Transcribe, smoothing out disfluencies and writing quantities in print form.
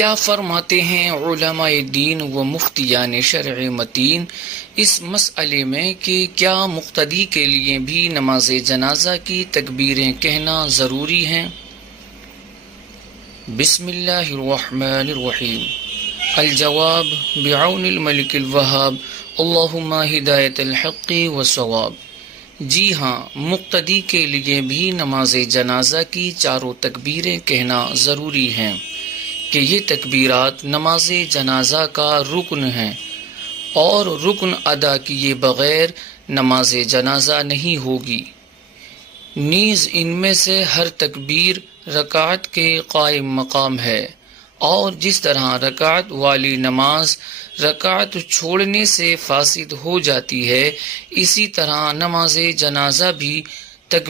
کیا فرماتے ہیں علماء دین و مفتیان شرع متین اس مسئلے میں کہ کیا مقتدی کے لیے بھی نماز جنازہ کی تکبیریں کہنا ضروری ہیں؟ بسم اللہ الرحمن الرحیم۔ الجواب بعون الملک الوہاب، اللہم ہدایت الحق والصواب۔ جی ہاں، مقتدی کے لیے بھی نماز جنازہ کی چاروں تکبیریں کہنا ضروری ہیں کہ یہ تکبیرات نماز جنازہ کا رکن ہیں، اور رکن ادا کیے بغیر نماز جنازہ نہیں ہوگی۔ نیز ان میں سے ہر تکبیر رکعت کے قائم مقام ہے، اور جس طرح رکعت والی نماز رکعت چھوڑنے سے فاسد ہو جاتی ہے، اسی طرح نماز جنازہ بھی تکبیر